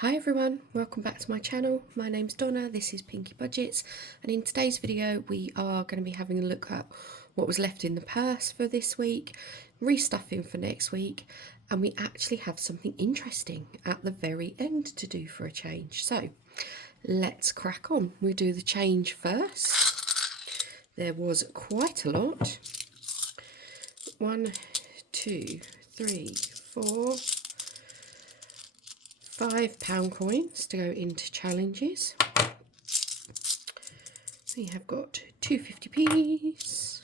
Hi everyone, welcome back to my channel. My name's Donna, this is Pinky Budgets, and in today's video we are going to be having a look at what was left in the purse for this week, restuffing for next week, and we actually have something interesting at the very end to do for a change. So let's crack on. We'll do the change first. There was quite a lot. 1, 2, 3, 4, £5 coins to go into challenges. We have got two 50p's,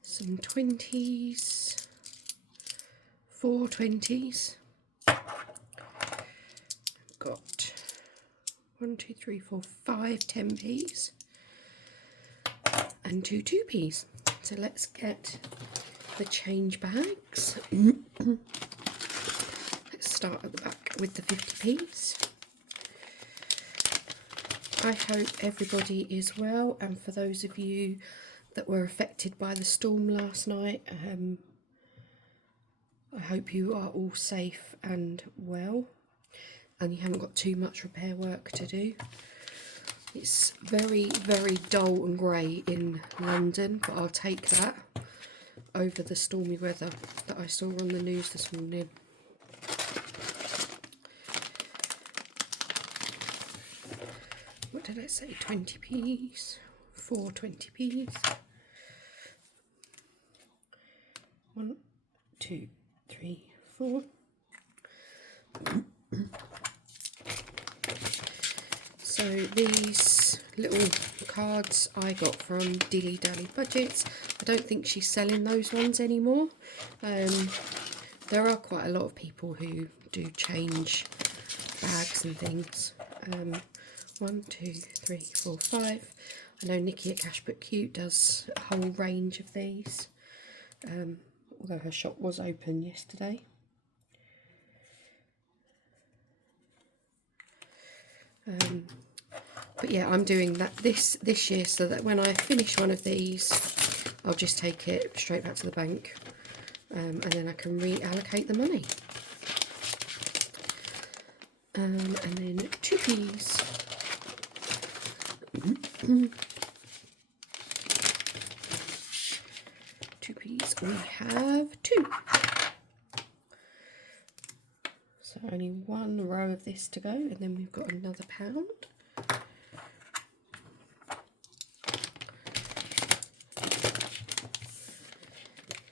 some 20s, 4 20s. Got 1, 2, 3, 4, 5 10p's and 2 2p's. So let's get the change bags. Start at the back with the 50p's. I hope everybody is well, and for those of you that were affected by the storm last night, I hope you are all safe and well and you haven't got too much repair work to do. It's very, very dull and grey in London, but I'll take that over the stormy weather that I saw on the news this morning. What did I say? 20p's, 4 20p's. 1, 2, 3, 4. So these little cards I got from Dilly Dally Budgets. I don't think she's selling those ones anymore. There are quite a lot of people who do change bags and things. 1, 2, 3, 4, 5. I know Nikki at Cash But Cute does a whole range of these, although her shop was open yesterday. But yeah, I'm doing that this year so that when I finish one of these, I'll just take it straight back to the bank, and then I can reallocate the money. And then 2p's. 2p's, we have 2. So only one row of this to go, and then we've got another £1.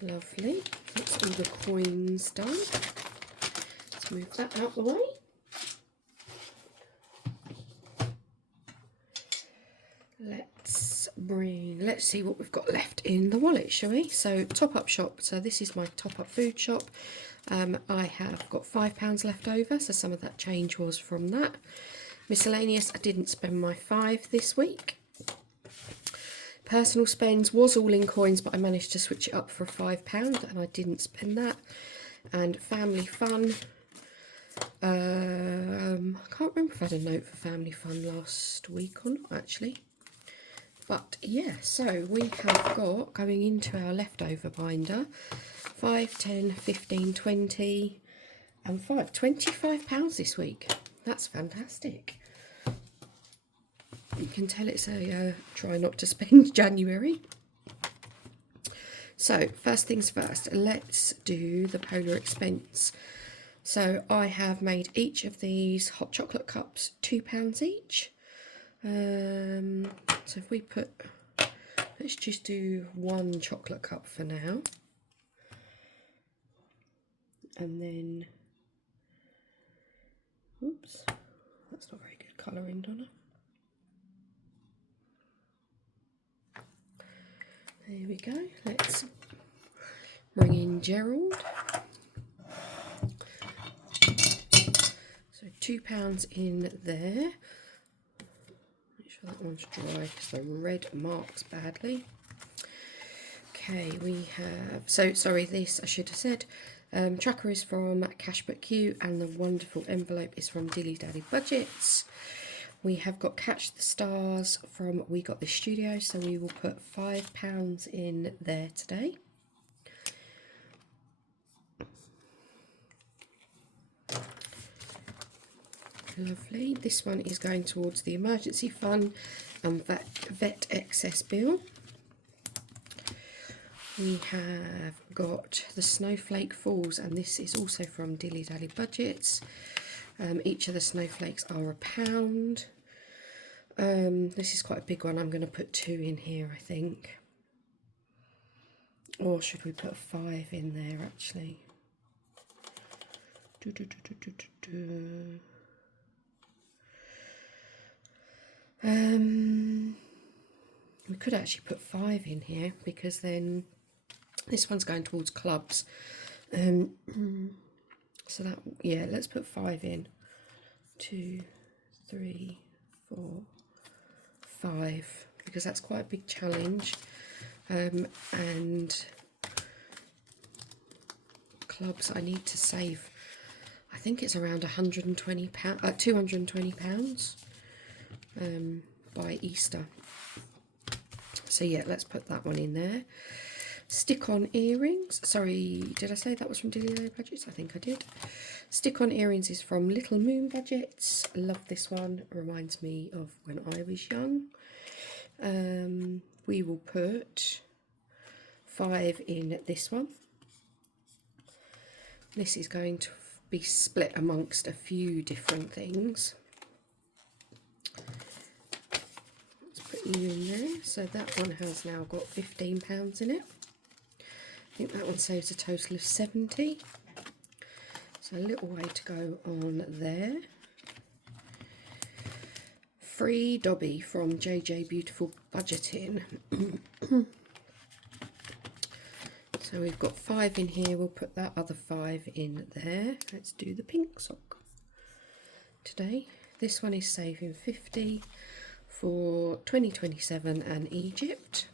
Lovely, that's all the coins done. Let's move that out the way. Let's see what we've got left in the wallet, shall we? So top up shop, so this is my top up food shop. I have got £5 left over, so some of that change was from that. Miscellaneous, I didn't spend my 5 this week. Personal spends was all in coins, but I managed to switch it up for £5 and I didn't spend that. And family fun, I can't remember if I had a note for family fun last week or not actually. But yeah, so we have got, going into our leftover binder, 5, 10, 15, 20 and 5. £25 this week. That's fantastic. You can tell it's a try not to spend January. So first things first, let's do the Polar Expense. So I have made each of these hot chocolate cups £2 each. So if we put, let's just do 1 chocolate cup for now, and then, oops, that's not very good colouring, Donna. There we go. Let's bring in Gerald. So £2 in there. That one's dry because the red marks badly. Okay, we have, so sorry, this I should have said, tracker is from Cash But Cute and the wonderful envelope is from Dilly Dally Budgets. We have got Catch the Stars from We Got This Studio, so we will put £5 in there today. Lovely. This one is going towards the emergency fund and vet excess bill. We have got the Snowflake Falls, and this is also from Dilly Dally Budgets. Each of the snowflakes are £1. This is quite a big one. I'm going to put 2 in here, I think. Or should we put 5 in there, actually? We could actually put 5 in here, because then this one's going towards clubs. So that, yeah, let's put 5 in. 2, 3, 4, 5, because that's quite a big challenge. And clubs, I need to save, I think it's around £220 by Easter. So yeah, let's put that one in there. Stick-on earrings. Sorry, did I say that was from Dilly Dally Budgets? I think I did. Stick-on earrings is from Little Moon Budgets. Love this one. Reminds me of when I was young. We will put 5 in this one. This is going to be split amongst a few different things. Let's put you in there. So that one has now got £15 in it. I think that one saves a total of 70. So a little way to go on there. Free Dobby from JJ Beautiful Budgeting. So we've got 5 in here. We'll put that other 5 in there. Let's do the pink sock today. This one is saving 50 for 2027 and Egypt.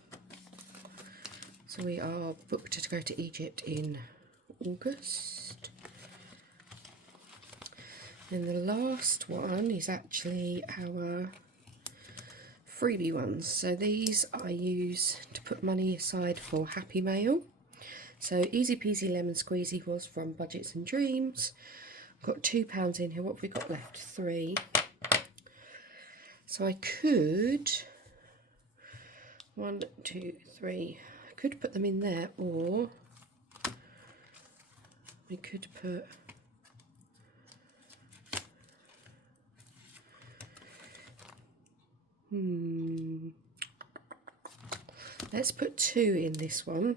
So we are booked to go to Egypt in August. And the last one is actually our freebie ones. So these I use to put money aside for Happy Mail. So Easy Peasy Lemon Squeezy was from Budgets and Dreams. Got £2 in here. What have we got left? 3. So I could 1, 2, 3. I could put them in there, or we could put let's put 2 in this one.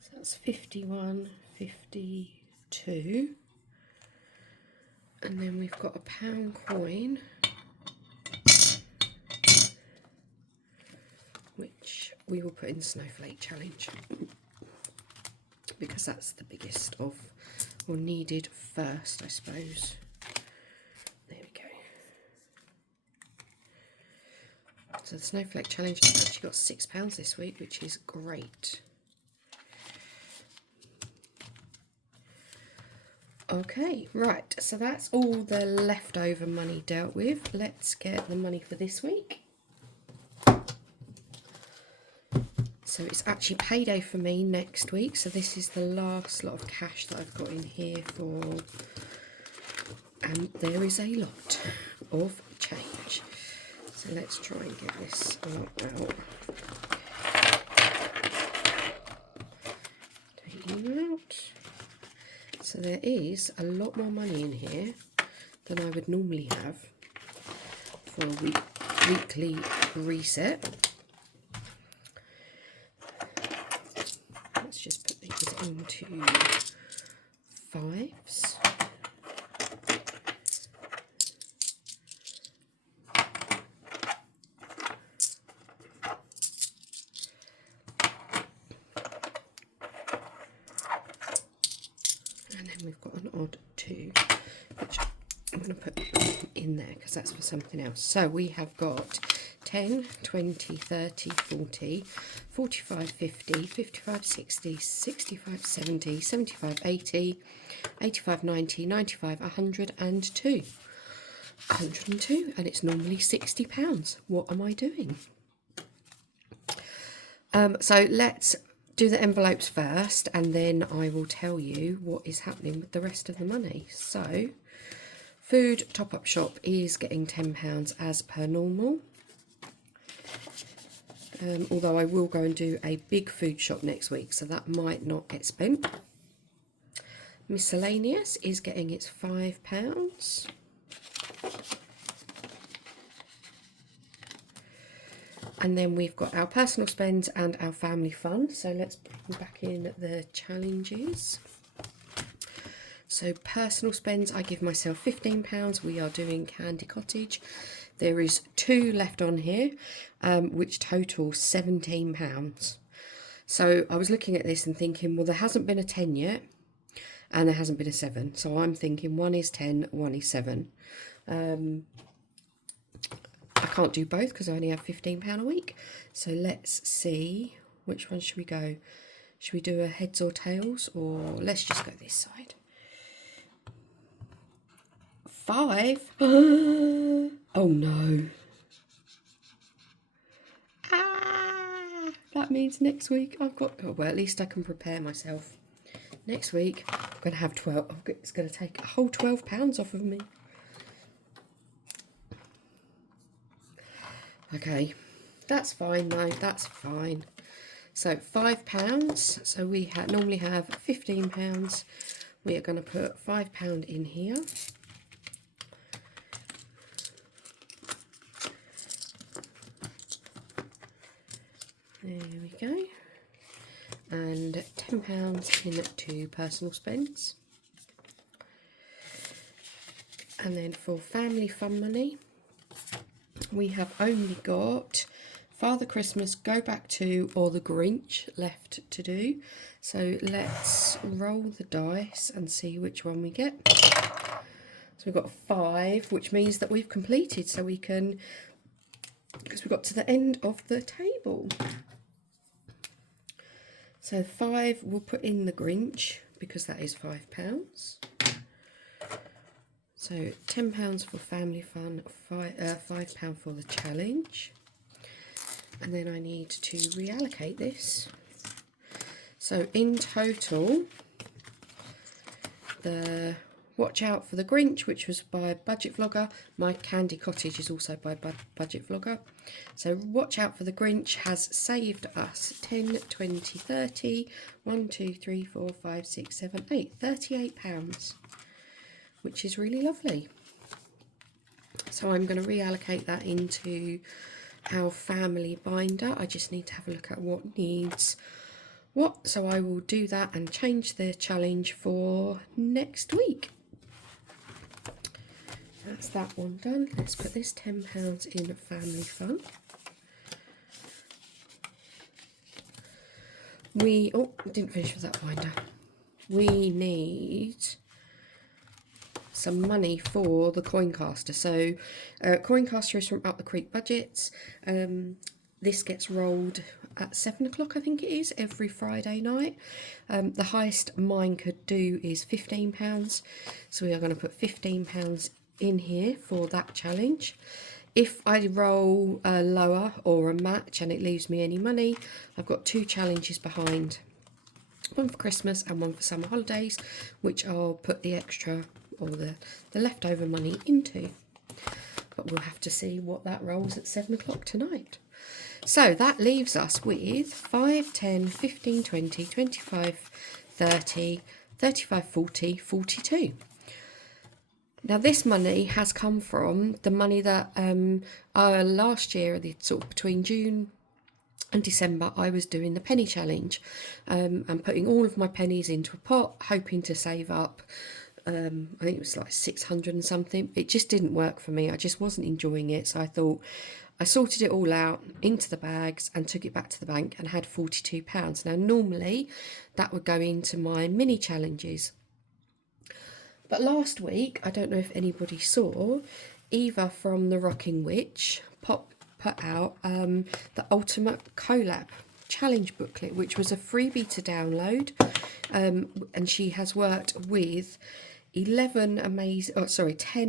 So that's 51, 52. And then we've got a £1 coin, which we will put in the Snowflake Challenge, because that's the biggest of, or needed first, I suppose. There we go. So the Snowflake Challenge has actually got £6 this week, which is great. Okay, right, so that's all the leftover money dealt with. Let's get the money for this week. So it's actually payday for me next week, so this is the last lot of cash that I've got in here for, and there is a lot of change. So let's try and get this all out. Taking it out. So there is a lot more money in here than I would normally have for a weekly reset. Let's just put these into 5s. And then we've got an odd 2, which I'm going to put in there because that's for something else. So we have got 10, 20, 30, 40, 45, 50, 55, 60, 65, 70, 75, 80, 85, 90, 95, 102. 102, and it's normally £60. What am I doing? So let's do the envelopes first, and then I will tell you what is happening with the rest of the money. So food top-up shop is getting £10 as per normal. Although I will go and do a big food shop next week, so that might not get spent. Miscellaneous is getting its £5. And then we've got our personal spends and our family fun. So let's bring back in the challenges. So personal spends, I give myself £15. We are doing Candy Cottage. There is 2 left on here, which total £17. So I was looking at this and thinking, well, there hasn't been a 10 yet, and there hasn't been a 7. So I'm thinking one is 10, one is 7. I can't do both because I only have £15 a week. So let's see, which one should we go? Should we do a heads or tails, or let's just go this side? 5. Oh no. That means next week I've got, oh, well, at least I can prepare myself. Next week I'm going to have 12. It's going to take a whole £12 off of me. Okay, that's fine though, that's fine. So £5. So we normally have £15. We are going to put £5 in here. There we go. And £10 into personal spends. And then for family fun money, we have only got Father Christmas, Go Back To, or the Grinch left to do. So let's roll the dice and see which one we get. So we've got 5, which means that we've completed, so we can, because we got to the end of the table. So 5 we'll put in the Grinch because that is £5. So £10 for family fun, £5 for the challenge. And then I need to reallocate this. So in total, the Watch Out for the Grinch, which was by Budget Vlogger. My Candy Cottage is also by Budget Vlogger. So Watch Out for the Grinch has saved us 10, 20, 30, 1, 2, 3, 4, 5, 6, 7, 8, £38, which is really lovely. So I'm going to reallocate that into our family binder. I just need to have a look at what needs what. So I will do that and change the challenge for next week. That's that one done. Let's put this £10 in family fun. We didn't finish with that binder. We need some money for the Coincaster. So Coincaster is from Up the Creek Budgets. This gets rolled at 7 o'clock, I think it is, every Friday night. The highest mine could do is £15. So we are going to put £15 in here for that challenge. If I roll a lower or a match and it leaves me any money, I've got 2 challenges behind. One for Christmas and one for summer holidays, which I'll put the extra or the leftover money into. But we'll have to see what that rolls at 7 o'clock tonight. So that leaves us with 5, 10, 15, 20, 25, 30, 35, 40, 42. Now this money has come from the money that last year, sort of between June and December, I was doing the penny challenge and putting all of my pennies into a pot, hoping to save up. I think it was like 600 and something. It just didn't work for me. I just wasn't enjoying it. So I thought I sorted it all out into the bags and took it back to the bank and had £42. Now normally that would go into my mini challenges. But last week, I don't know if anybody saw, Eva from The Rocking Witch put out the Ultimate Collab challenge booklet, which was a freebie to download. And she has worked with 10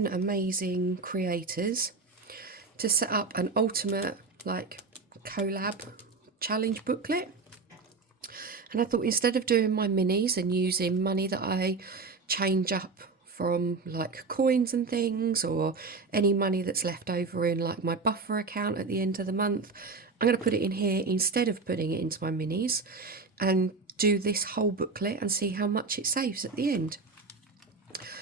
amazing creators to set up an ultimate like collab challenge booklet. And I thought instead of doing my minis and using money that I change up from like coins and things, or any money that's left over in like my buffer account at the end of the month. I'm going to put it in here instead of putting it into my minis, and do this whole booklet and see how much it saves at the end.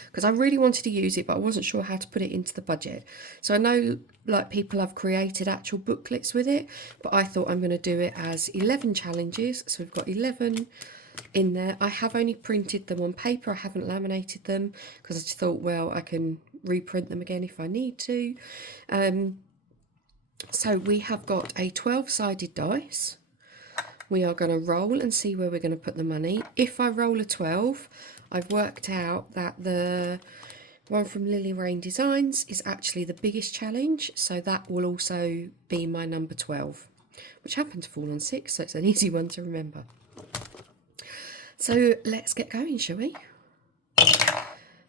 Because I really wanted to use it, but I wasn't sure how to put it into the budget. So I know like people have created actual booklets with it, but I thought I'm going to do it as 11 challenges. So we've got 11 in there. I have only printed them on paper. I haven't laminated them because I just thought, well, I can reprint them again if I need to. So we have got a 12-sided dice. We are going to roll and see where we're going to put the money. If I roll a 12, I've worked out that the one from Lily Rain Designs is actually the biggest challenge, so that will also be my number 12, which happened to fall on 6, so it's an easy one to remember. So let's get going, shall we?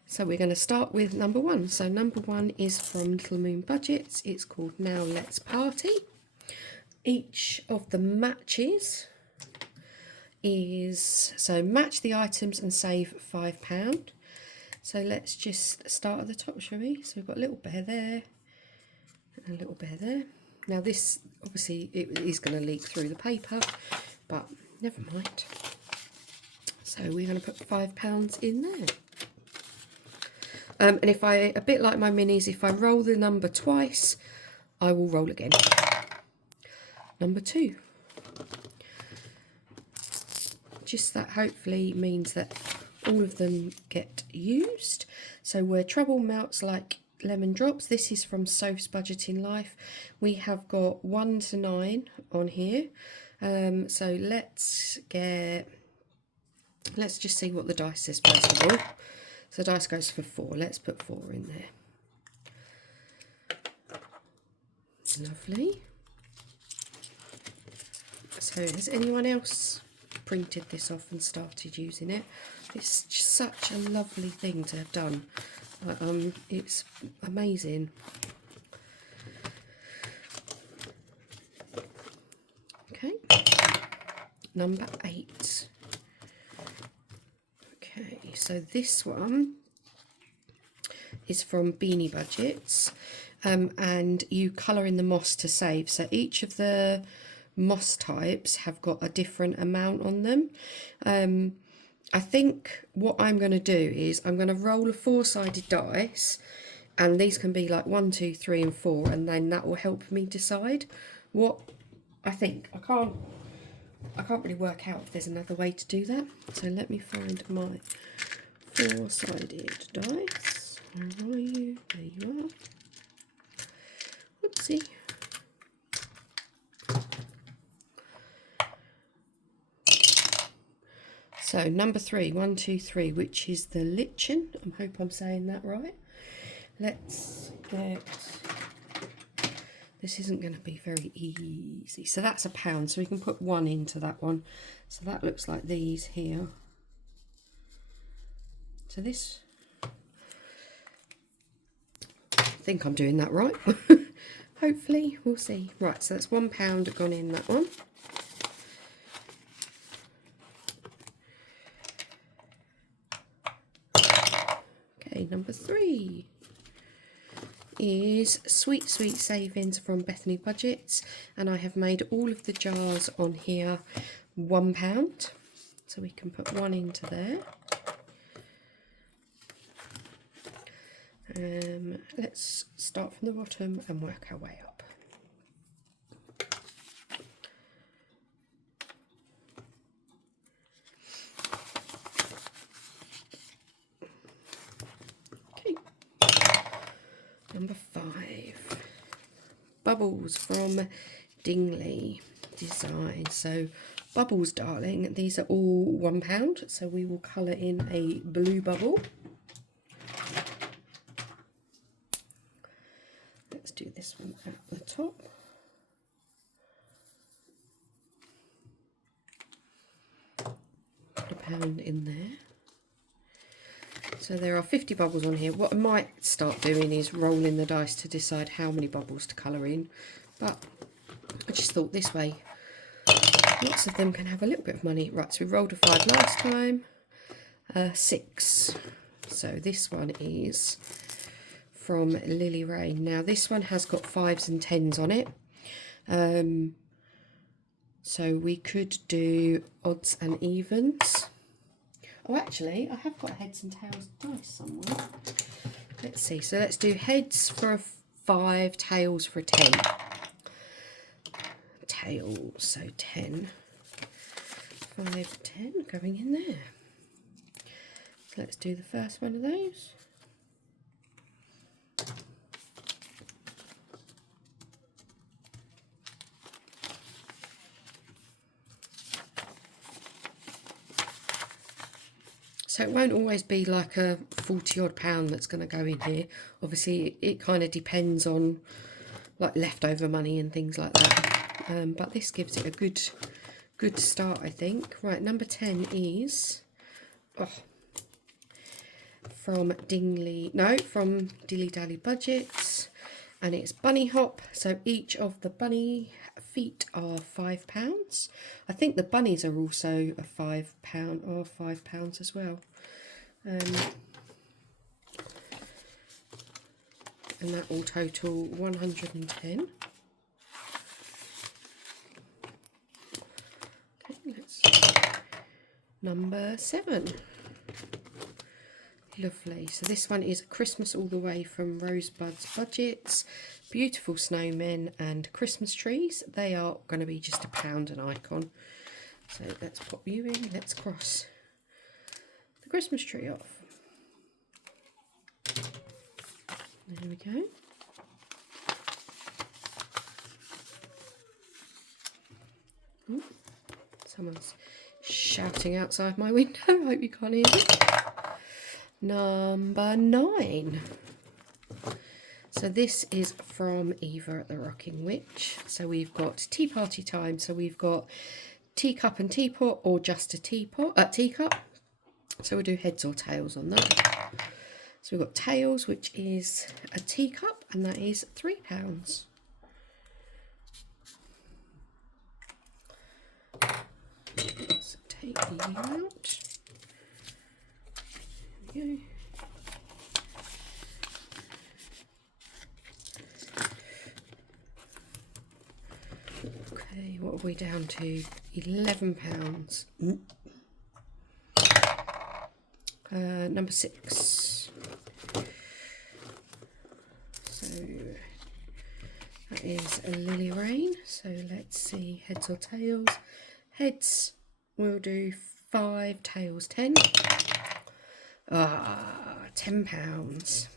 So we're going to start with number 1. So number 1 is from Little Moon Budgets. It's called Now Let's Party. Each of the matches is, so match the items and save £5. So let's just start at the top, shall we? So we've got a little bear there and a little bear there. Now this, obviously it is going to leak through the paper, but never mind. So we're going to put £5 in there. And if I, a bit like my minis, if I roll the number twice, I will roll again. Number 2. Just that hopefully means that all of them get used. So where trouble melts like lemon drops, this is from Soph's Budgeting Life. We have got 1 to 9 on here. So let's just see what the dice says first of all. So the dice goes for 4. Let's put 4 in there. Lovely. So has anyone else printed this off and started using it? It's just such a lovely thing to have done. It's amazing. Okay, number 8. Okay, so this one is from Beanie Budgets, and you colour in the moss to save. So each of the moss types have got a different amount on them. I think what I'm going to do is I'm going to roll a 4-sided dice, and these can be like 1, 2, 3 and 4, and then that will help me decide what I think. I can't really work out if there's another way to do that. So let me find my 4-sided dice. Where are you? There you are. Whoopsie. So number 3, 1, 2, 3, which is the lichen. I hope I'm saying that right. Let's get, this isn't going to be very easy. So that's £1, so we can put 1 into that one. So that looks like these here. So this, I think I'm doing that right. Hopefully, we'll see. Right, so that's £1 gone in that one. Okay, number 3 is Sweet Sweet Savings from Bethany Budgets, and I have made all of the jars on here £1, so we can put 1 into there. Let's start from the bottom and work our way up. Okay, number 5, Bubbles from Dingley Design. So Bubbles, darling, these are all £1, so we will colour in a blue bubble. Let's do this one at the top. Put £1 in there. So there are 50 bubbles on here. What I might start doing is rolling the dice to decide how many bubbles to colour in, but I just thought this way lots of them can have a little bit of money. Right, so we rolled a 5 last time. 6. So this one is from Lily Rain. Now this one has got 5s and 10s on it. So we could do odds and evens. Oh, actually, I have got heads and tails dice somewhere. Let's see. So let's do heads for a 5, tails for a 10. Tails, so 10. 5, 10 going in there. So let's do the first one of those. So it won't always be like a 40 odd pound that's going to go in here. Obviously it kind of depends on like leftover money and things like that. But this gives it a good start, I think. Right, number 10 is from Dilly Dally Budgets, and it's Bunny Hop. So each of the bunny feet are £5. I think the bunnies are also a £5 or £5 as well. And that will total 110. Okay, let's number 7. Lovely. So this one is Christmas All the Way from Rosebud's Budgets. Beautiful snowmen and Christmas trees. They are going to be just £1 an icon. So let's pop you in. Let's cross the Christmas tree off. There we go. Ooh, someone's shouting outside my window. I hope you can't hear me. Number 9. So this is from Eva at the Rocking Witch. So we've got tea party time. So we've got teacup and teapot, or just a teacup. So we'll do heads or tails on that. So we've got tails, which is a teacup, and that is £3. Let's take you out. There we go. Okay, what are we down to? £11. Number 6. So that is a Lily Rain. So let's see, heads or tails. Heads, we'll do 5, tails 10. £10.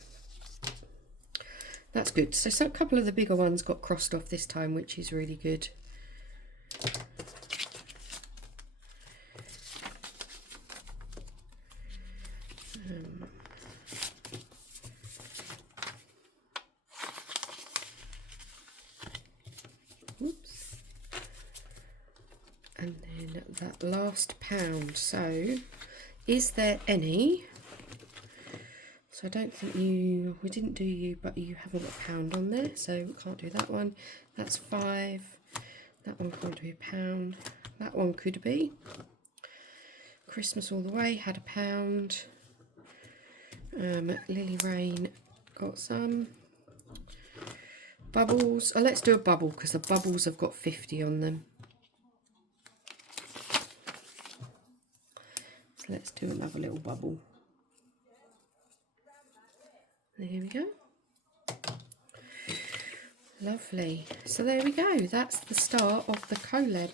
That's good. So a couple of the bigger ones got crossed off this time, which is really good. Oops. And then that last pound. So is there any? So I don't think we didn't do you, but you haven't got a pound on there, so we can't do that one. That's 5. That one can't be £1. That one could be. Christmas All the Way had £1. Lily Rain got some. Bubbles. Oh, let's do a bubble because the bubbles have got 50 on them. So let's do another little bubble. There we go. Lovely. So there we go. That's the start of the Collab.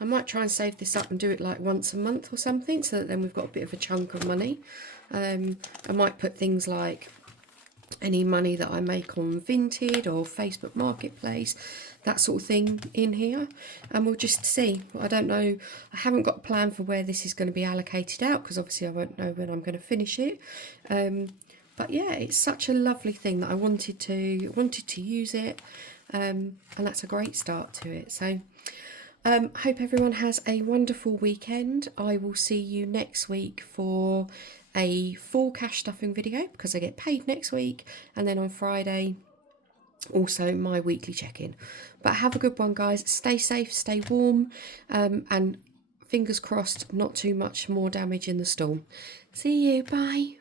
I might try and save this up and do it like once a month or something, so that then we've got a bit of a chunk of money. I might put things like any money that I make on Vinted or Facebook Marketplace, that sort of thing in here, and we'll just see. I don't know, I haven't got a plan for where this is going to be allocated out, because obviously I won't know when I'm going to finish it. But yeah, it's such a lovely thing that I wanted to use it, and that's a great start to it. So hope everyone has a wonderful weekend. I will see you next week for a full cash stuffing video, because I get paid next week, and then on Friday also my weekly check-in. But have a good one, guys. Stay safe, stay warm, and fingers crossed, not too much more damage in the storm. See you, bye.